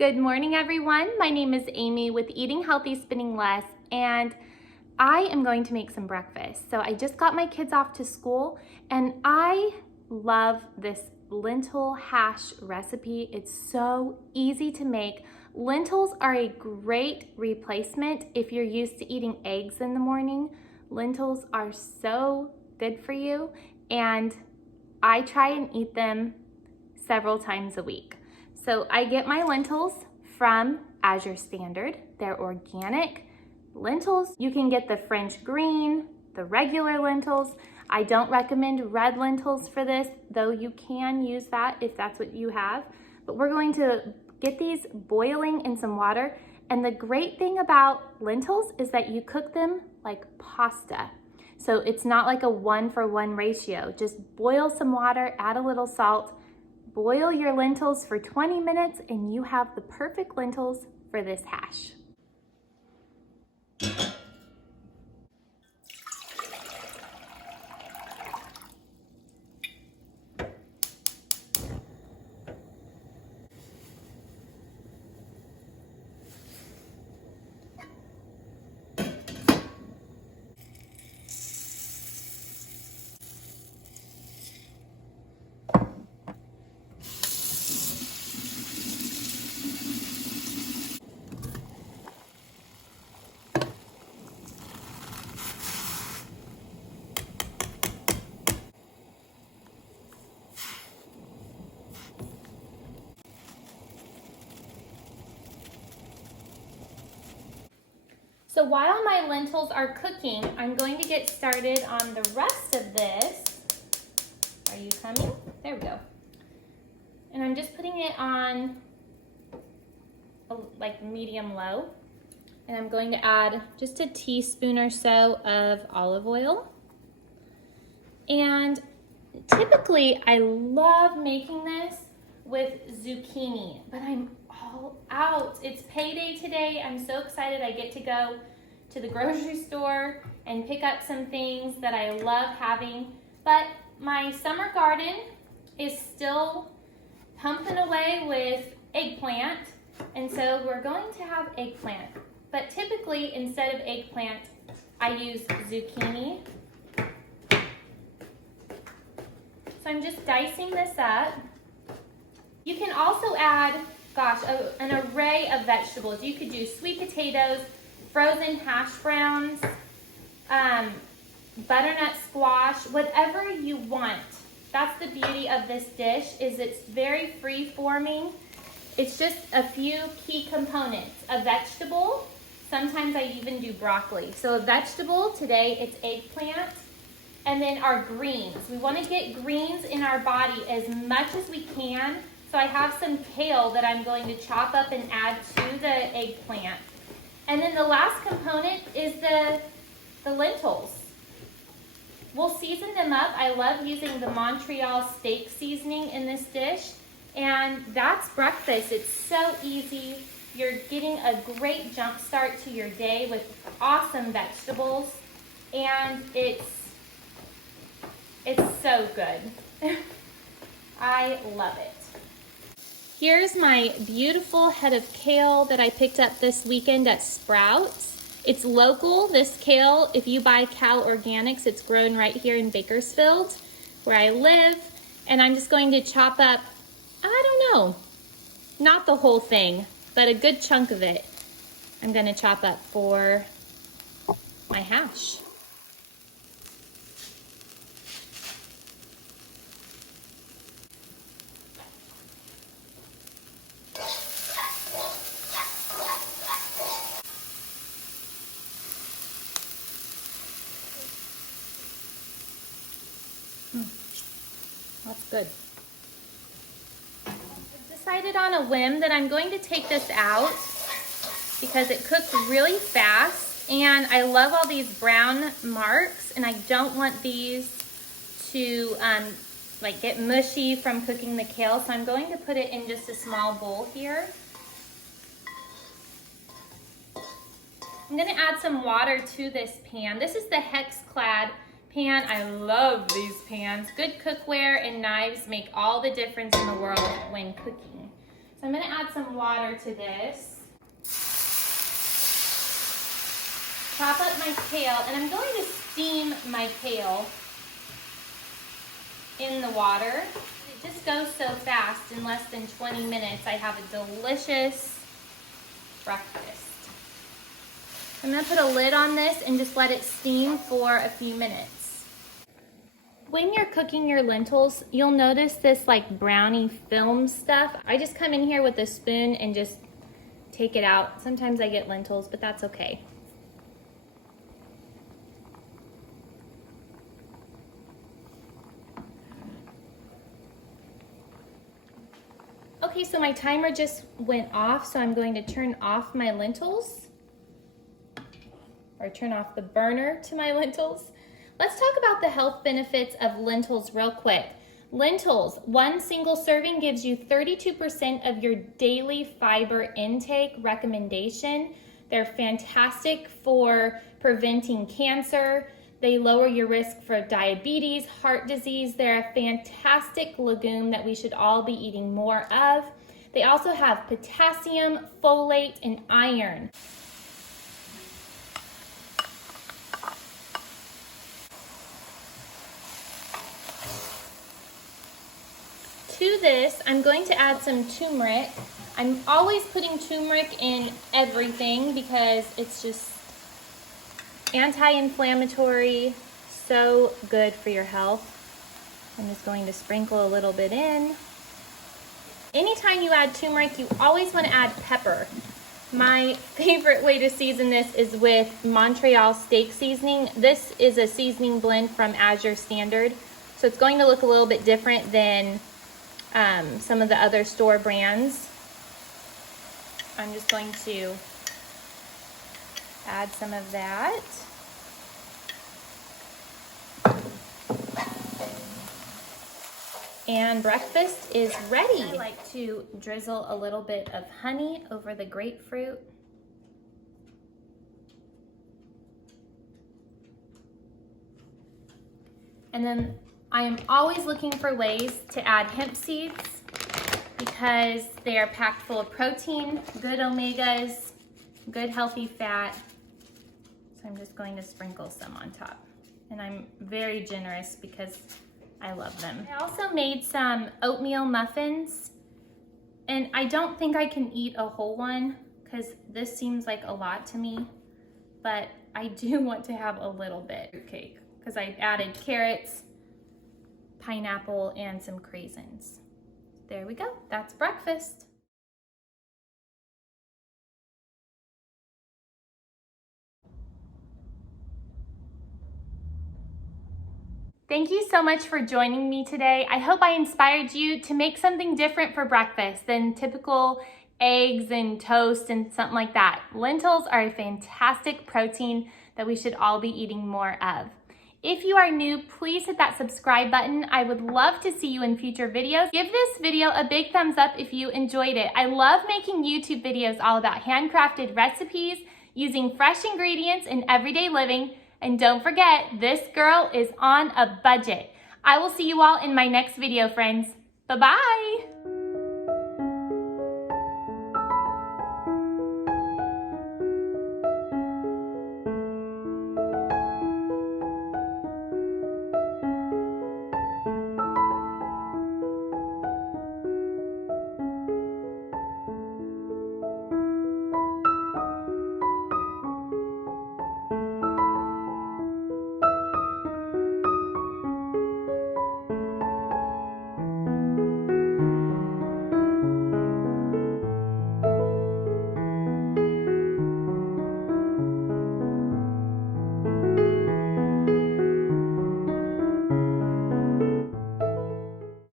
Good morning, everyone. My name is Amy with Eating Healthy, Spinning Less, and I am going to make some breakfast. So I just got my kids off to school, and I love this lentil hash recipe. It's so easy to make. Lentils are a great replacement if you're used to eating eggs in the morning. Lentils are so good for you, and I try and eat them several times a week. So I get my lentils from As Your Standard. They're organic lentils. You can get the French green, the regular lentils. I don't recommend red lentils for this, though you can use that if that's what you have. But we're going to get these boiling in some water. And the great thing about lentils is that you cook them like pasta. So it's not like a 1-for-1 ratio. Just boil some water, add a little salt, boil your lentils for 20 minutes, and you have the perfect lentils for this hash. So while my lentils are cooking, I'm going to get started on the rest of this. Are you coming? There we go. And I'm just putting it on like medium low. And I'm going to add just a teaspoon or so of olive oil. And typically I love making this with zucchini, but I'm all out. It's payday today. I'm so excited I get to go to the grocery store and pick up some things that I love having. But my summer garden is still pumping away with eggplant, and so we're going to have eggplant. But typically, instead of eggplant, I use zucchini. So I'm just dicing this up. You can also add, an array of vegetables. You could do sweet potatoes, frozen hash browns, butternut squash, whatever you want. That's the beauty of this dish, is it's very free-forming. It's just a few key components. A vegetable, sometimes I even do broccoli. So a vegetable, today it's eggplant. And then our greens. We want to get greens in our body as much as we can. So I have some kale that I'm going to chop up and add to the eggplant. And then the last component is the lentils. We'll season them up. I love using the Montreal steak seasoning in this dish. And that's breakfast. It's so easy. You're getting a great jump start to your day with awesome vegetables. And it's so good. I love it. Here's my beautiful head of kale that I picked up this weekend at Sprouts. It's local, this kale. If you buy Cal Organics, it's grown right here in Bakersfield, where I live. And I'm just going to chop up, I don't know, not the whole thing, but a good chunk of it. I'm gonna chop up for my hash. That's good. I've decided on a whim that I'm going to take this out because it cooks really fast, and I love all these brown marks, and I don't want these to like get mushy from cooking the kale, so I'm going to put it in just a small bowl here. I'm gonna add some water to this pan. This is the Hex-Clad pan. I love these pans. Good cookware and knives make all the difference in the world when cooking. So I'm gonna add some water to this. Chop up my kale, and I'm going to steam my kale in the water. It just goes so fast. In less than 20 minutes, I have a delicious breakfast. I'm gonna put a lid on this and just let it steam for a few minutes. When you're cooking your lentils, you'll notice this like brownie film stuff. I just come in here with a spoon and just take it out. Sometimes I get lentils, but that's okay. Okay, so my timer just went off, so I'm going to turn off my lentils, or turn off the burner to my lentils. Let's talk about the health benefits of lentils real quick. Lentils, one single serving gives you 32% of your daily fiber intake recommendation. They're fantastic for preventing cancer. They lower your risk for diabetes, heart disease. They're a fantastic legume that we should all be eating more of. They also have potassium, folate, and iron. To this, I'm going to add some turmeric. I'm always putting turmeric in everything because it's just anti-inflammatory, so good for your health. I'm just going to sprinkle a little bit in. Anytime you add turmeric, you always want to add pepper. My favorite way to season this is with Montreal steak seasoning. This is a seasoning blend from Azure Standard, so it's going to look a little bit different than some of the other store brands. I'm just going to add some of that. And breakfast is ready. I like to drizzle a little bit of honey over the grapefruit. And then I am always looking for ways to add hemp seeds because they are packed full of protein, good omegas, good healthy fat. So I'm just going to sprinkle some on top. And I'm very generous because I love them. I also made some oatmeal muffins, and I don't think I can eat a whole one because this seems like a lot to me, but I do want to have a little bit of cake because I added carrots, pineapple, and some craisins. There we go, that's breakfast. Thank you so much for joining me today. I hope I inspired you to make something different for breakfast than typical eggs and toast and something like that. Lentils are a fantastic protein that we should all be eating more of. If you are new, please hit that subscribe button. I would love to see you in future videos. Give this video a big thumbs up if you enjoyed it. I love making YouTube videos all about handcrafted recipes, using fresh ingredients in everyday living. And don't forget, this girl is on a budget. I will see you all in my next video, friends. Bye-bye.